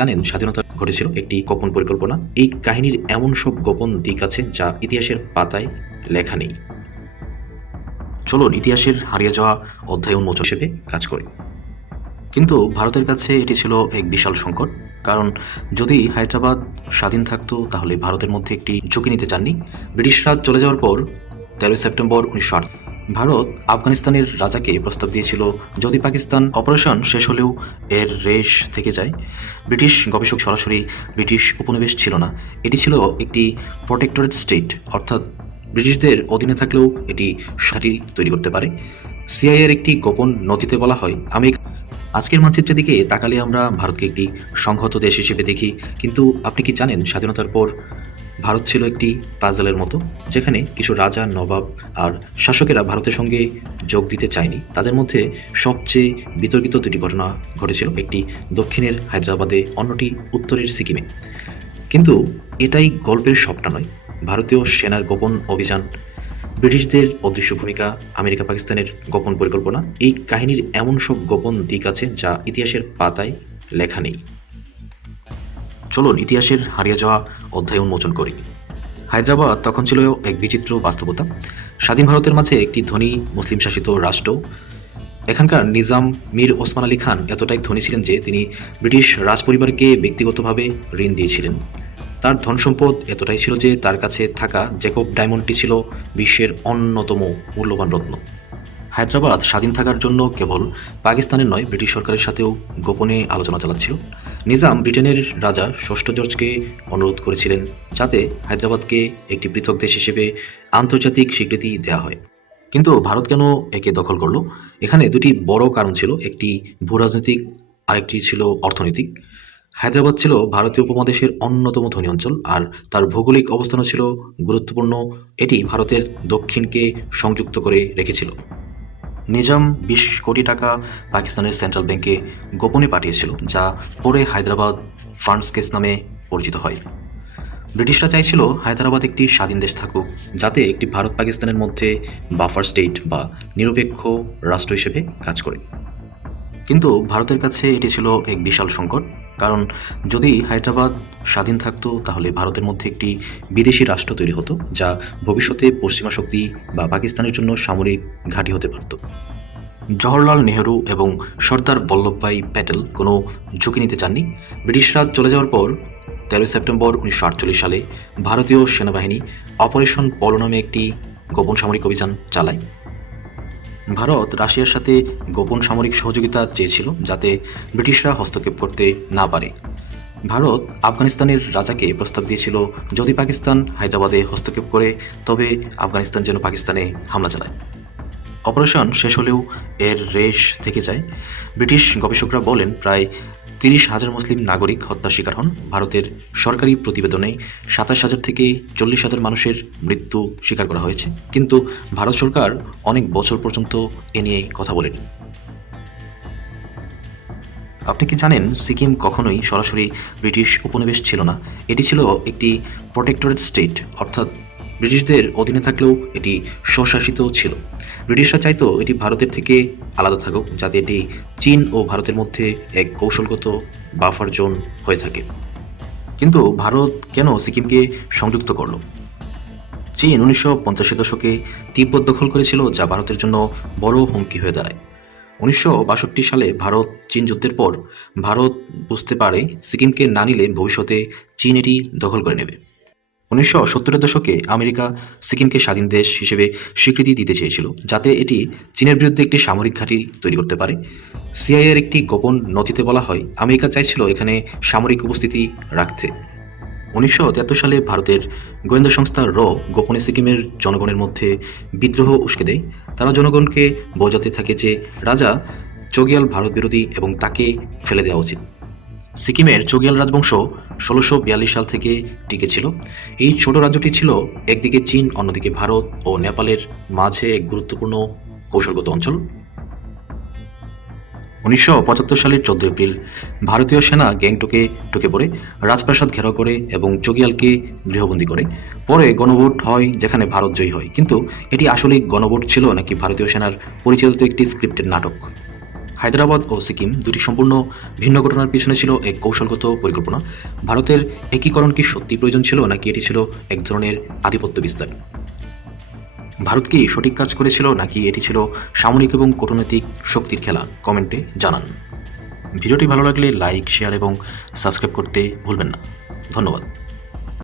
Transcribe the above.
জানেন স্বাধীনতা ঘটেছিল একটি গোপন পরিকল্পনা। এই কাহিনীর এমন সব গোপন দিক আছে যা ইতিহাসের পাতায় লেখা নেই। চলুন ইতিহাসের হারিয়ে যাওয়া অধ্যায় উন্মোচন হিসেবে কাজ করে। কিন্তু ভারতের কাছে এটি ছিল এক বিশাল সংকট। কারণ যদি হায়দ্রাবাদ স্বাধীন থাকতো, তাহলে ভারতের মধ্যে একটি ঝুঁকি নিতে চাননি। ব্রিটিশরা চলে যাওয়ার পর তেরোই সেপ্টেম্বর উনিশশো আট ভারত আফগানিস্তানের রাজাকে প্রস্তাব দিয়েছিল, যদি পাকিস্তান অপারেশন শেষ হলেও এর রেশ থেকে যায়। ব্রিটিশ গবেষক সরাসরি ব্রিটিশ উপনিবেশ ছিল না। এটি ছিল একটি প্রোটেক্টরেট স্টেট অর্থাৎ ব্রিটিশদের অধীনে থাকলেও এটি সারি তৈরি করতে পারে। সিআইয়ের একটি গোপন নথিতে বলা হয়, আমি আজকের মানচিত্রের দিকে তাকালে আমরা ভারতকে একটি সংহত দেশ হিসেবে দেখি। কিন্তু আপনি কি জানেন স্বাধীনতার পর ভারত ছিল একটি পাজলের মতো, যেখানে কিছু রাজা, নবাব আর শাসকেরা ভারতের সঙ্গে যোগ দিতে চায়নি। তাদের মধ্যে সবচেয়ে বিতর্কিত দুটি ঘটনা ঘটেছিল। একটি দক্ষিণের হায়দ্রাবাদে, অন্যটি উত্তরের সিকিমে। কিন্তু এটাই গল্পের সবটা নয়। ভারতীয় সেনার গোপন অভিযান, ব্রিটিশদের অদৃশ্য ভূমিকা, আমেরিকা পাকিস্তানের গোপন পরিকল্পনা, এই কাহিনীর এমন সব গোপন দিক আছে যা ইতিহাসের পাতায় লেখা নেই। চলুন ইতিহাসের হারিয়ে যাওয়া অধ্যায় উন্মোচন করি। হায়দ্রাবাদ তখন ছিল এক বিচিত্র বাস্তবতা। স্বাধীন ভারতের মাঝে একটি ধনী মুসলিম শাসিত রাষ্ট্র। এখানকার নিজাম মীর ওসমান আলী খান এতটাই ধনী ছিলেন যে তিনি ব্রিটিশ রাজপরিবারকে ব্যক্তিগতভাবে ঋণ দিয়েছিলেন। তার ধন সম্পদ এতটাই ছিল যে তার কাছে থাকা জ্যাকব ডায়মন্ডটি ছিল বিশ্বের অন্যতম মূল্যবান রত্ন। হায়দ্রাবাদ স্বাধীন থাকার জন্য কেবল পাকিস্তানের নয়, ব্রিটিশ সরকারের সাথেও গোপনে আলোচনা চালাচ্ছিল। নিজাম ব্রিটেনের রাজা ষষ্ঠ জর্জকে অনুরোধ করেছিলেন যাতে হায়দ্রাবাদকে একটি পৃথক দেশ হিসেবে আন্তর্জাতিক স্বীকৃতি দেওয়া হয়। কিন্তু ভারত কেন একে দখল করল? এখানে দুটি বড় কারণ ছিল, একটি ভূরাজনৈতিক, আরেকটি ছিল অর্থনৈতিক। হায়দ্রাবাদ ছিল ভারতীয় উপমহাদেশের অন্যতম ধনী অঞ্চল, আর তার ভৌগোলিক অবস্থানও ছিল গুরুত্বপূর্ণ। এটি ভারতের দক্ষিণকে সংযুক্ত করে রেখেছিল। নিজাম বিশ কোটি টাকা পাকিস্তানের সেন্ট্রাল ব্যাংকে গোপনে পাঠিয়েছিল, যা পরে হায়দ্রাবাদ ফান্ডস কেস নামে পরিচিত হয়। ব্রিটিশরা চাইছিল হায়দ্রাবাদ একটি স্বাধীন দেশ থাকুক, যাতে একটি ভারত পাকিস্তানের মধ্যে বাফার স্টেট বা নিরপেক্ষ রাষ্ট্র হিসেবে কাজ করে। কিন্তু ভারতের কাছে এটি ছিল এক বিশাল সংকট। কারণ যদি হায়দ্রাবাদ স্বাধীন থাকতো, তাহলে ভারতের মধ্যে একটি বিদেশি রাষ্ট্র তৈরি হতো, যা ভবিষ্যতে পশ্চিমা শক্তি বা পাকিস্তানের জন্য সামরিক ঘাঁটি হতে পারত। জওহরলাল নেহেরু এবং সর্দার বল্লভভাই প্যাটেল কোনো ঝুঁকি নিতে চাননি। ব্রিটিশরা চলে যাওয়ার পর তেরোই সেপ্টেম্বর উনিশশো আটচল্লিশ সালে ভারতীয় সেনাবাহিনী অপারেশন পলো নামে একটি গোপন সামরিক অভিযান চালায়। ভারত রাশিয়ার সাথে গোপন সামরিক সহযোগিতা চেয়েছিল যাতে ব্রিটিশরা হস্তক্ষেপ করতে না পারে। ভারত আফগানিস্তানের রাজাকে প্রস্তাব দিয়েছিল, যদি পাকিস্তান হায়দ্রাবাদে হস্তক্ষেপ করে, তবে আফগানিস্তান যেন পাকিস্তানে হামলা চালায়। অপারেশন শেষ হলেও এর রেশ থেকে যায়। ব্রিটিশ গবেষকরা বলেন, প্রায় তিরিশ হাজার মুসলিম নাগরিক হত্যার শিকার হন। ভারতের সরকারি প্রতিবেদনে সাতাশ হাজার থেকে চল্লিশ হাজার মানুষের মৃত্যু স্বীকার করা হয়েছে। কিন্তু ভারত সরকার অনেক বছর পর্যন্ত এ নিয়ে কথা বলেনি। আপনি কি জানেন সিকিম কখনোই সরাসরি ব্রিটিশ উপনিবেশ ছিল না? এটি ছিল একটি প্রোটেক্টরেট স্টেট অর্থাৎ ব্রিটিশদের অধীনে থাকলেও এটি স্বশাসিত ছিল। ব্রিটিশরা চাইতো এটি ভারতের থেকে আলাদা থাকুক, যাতে এটি চীন ও ভারতের মধ্যে এক কৌশলগত বাফার জোন হয়ে থাকে। কিন্তু ভারত কেন সিকিমকে সংযুক্ত করল? চীন উনিশশো পঞ্চাশের দশকে তিব্বত দখল করেছিল, যা ভারতের জন্য বড় হুমকি হয়ে দাঁড়ায়। উনিশশো বাষট্টি সালে ভারত চীন যুদ্ধের পর ভারত বুঝতে পারে সিকিমকে না নিলে ভবিষ্যতে চীন এটি দখল করে নেবে। উনিশশো সত্তরের দশকে আমেরিকা সিকিমকে স্বাধীন দেশ হিসেবে স্বীকৃতি দিতে চেয়েছিল, যাতে এটি চীনের বিরুদ্ধে একটি সামরিক ঘাঁটি তৈরি করতে পারে। সিআইয়ের একটি গোপন নথিতে বলা হয়, আমেরিকা চাইছিল এখানে সামরিক উপস্থিতি রাখতে। উনিশশো তিয়াত্তর সালে ভারতের গোয়েন্দা সংস্থা র গোপনে সিকিমের জনগণের মধ্যে বিদ্রোহ উস্কে দেয়। তারা জনগণকে বোঝাতে থাকে যে রাজা চোগিয়াল ভারত বিরোধী এবং তাকে ফেলে দেওয়া উচিত। সিকিমের চোগিয়াল রাজবংশ ষোলোশো বিয়াল্লিশ সাল থেকে টিকে ছিল। এই ছোট রাজ্যটি ছিল একদিকে চীন, অন্যদিকে ভারত ও নেপালের মাঝে এক গুরুত্বপূর্ণ কৌশলগত অঞ্চল। উনিশশো পঁচাত্তর সালের চোদ্দ এপ্রিল ভারতীয় সেনা গ্যাংটকে ঢুকে পড়ে, রাজপ্রাসাদ ঘেরাও করে এবং চোগিয়ালকে গৃহবন্দী করে। পরে গণভোট হয় যেখানে ভারত জয়ী হয়। কিন্তু এটি আসলে গণভোট ছিল নাকি ভারতীয় সেনার পরিচালিত একটি স্ক্রিপ্টের নাটক? হায়দ্রাবাদ ও সিকিম দুটি সম্পূর্ণ ভিন্ন ঘটনার পিছনে ছিল এক কৌশলগত পরিকল্পনা। ভারতের একীকরণ কি সত্যি প্রয়োজন ছিল, নাকি এটি ছিল এক ধরনের আধিপত্য বিস্তার? ভারত কি সঠিক কাজ করেছিল, নাকি এটি ছিল সামরিক এবং কূটনৈতিক শক্তির খেলা? কমেন্টে জানান। ভিডিওটি ভালো লাগলে লাইক, শেয়ার এবং সাবস্ক্রাইব করতে ভুলবেন না। ধন্যবাদ।